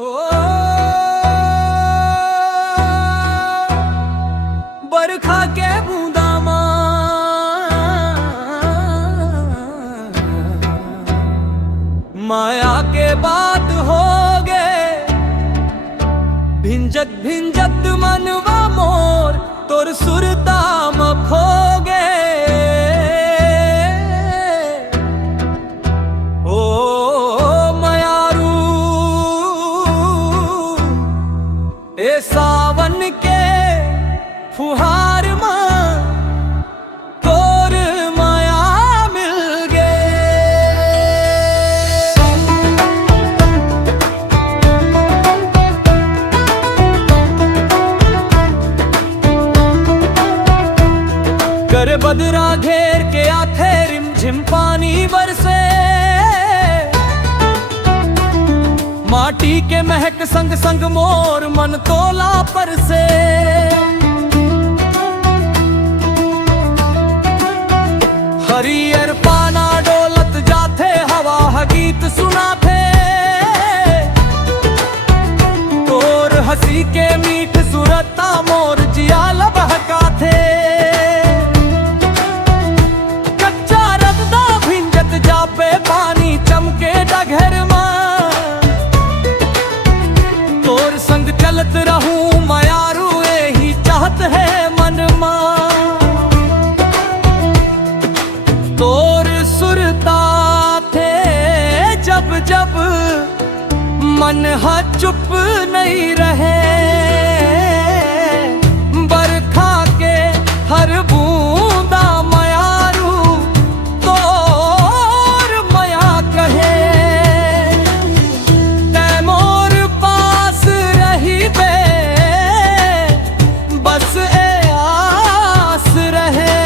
हो बरखा के बूंदा माया के बात हो गए भिंजत भिंजत मनवा मोर तोर सुरताम खो गए ओ मयारू ए सावन के फुहार तोर माया मिल गए। कर बदरा घेर के आथे रिमझिम पानी बरसे माटी के महक संग संग मोर मन तोला पर से हरियर पाना डोलत जाथे हवा गीत सुनाथे तोर हंसी के मीठ सुरता मोर जियाल बहकाथे कच्चा रद्दा भिंजत जापे पानी चमके डघर तोर संग चलत रहूं मयारू यही चाहत है मन तोर सुरता थे जब जब मन हा चुप नहीं रहे बरखा के हर बूंदा मयारू तोर मया कहे तैमोर पास रही बे बस ए आस रहे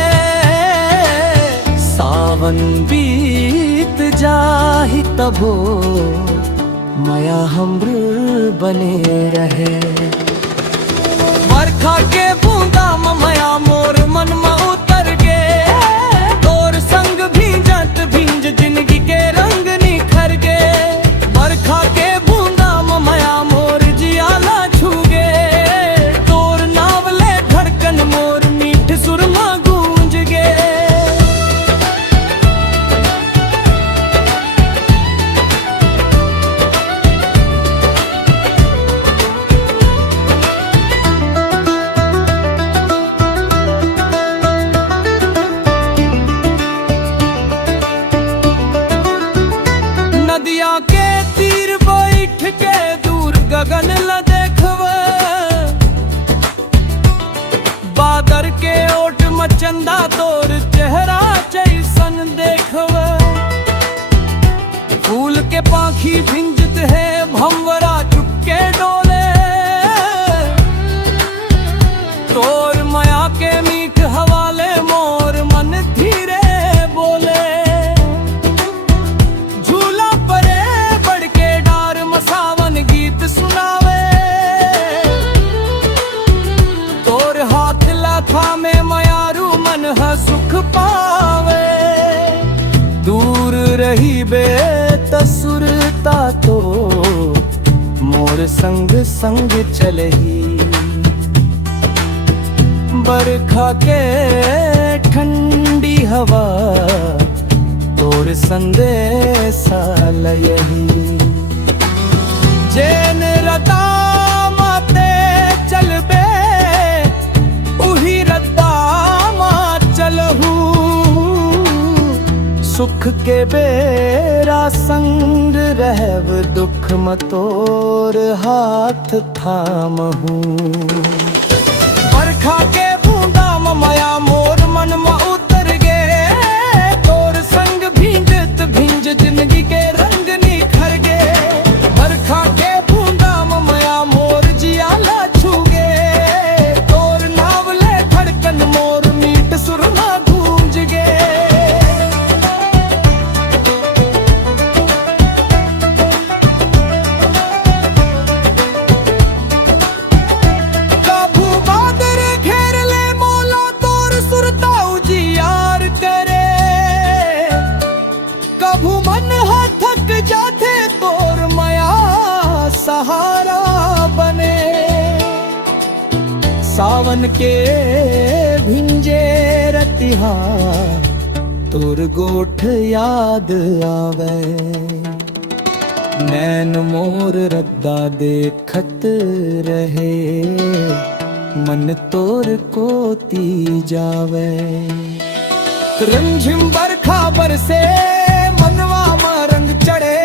सावन बीत जाहि तबो मया हमर बने रहे बरखा के बूंदा मया मोर मन में उतर गे तोर संग भींजत भींज जिंदगी के रंग निखर गे बरखा के बूंदा मया मोर जियाला छू गे तोर नावले धड़कन मोर मीठ सुरमा गूंज गे नदिया के तीर बैठ के दूर गगन ल देखवे बादर के ओट मचंदा तोर चेहरा जैसन देखवे फूल के पाखी भिंजत है भंवरा चुपके डोले तोर माया के मीठ हवाले मोर मन धीरे बोले झूला परे बढ़ के डार मसावन गीत सुनावे तोर हाथ लाथा में मयारू मन ह सुख पावे दूर रही बे तसुरता तो मोर संग संग चलही बरखा के ठंडी हवा तोर संदेशा लयही जेन रता माते चलबे उही रद्दा मा चलहू सुख के बेरा संग रहब दुख म तोर हाथ थामहू बरखा के बूंदा मया मोर मन में उतर गे तोर संग भींजत भींज जिंदगी के रंग निखर गे बरखा के बूंदा मया मोर जियाला छू गे तोर नावले धड़कन मोर मीठ सुरमा गूंज गे काबू बादर घेर ले मोला तोर सहारा बने। सावन के भिंजे रतिहा तोर गोठ याद आवे। नैन मोर रद्दा देखत रहे, मन तोर कोती जावे। रिमझिम बरखा बरसे मनवा में रंग चढ़े,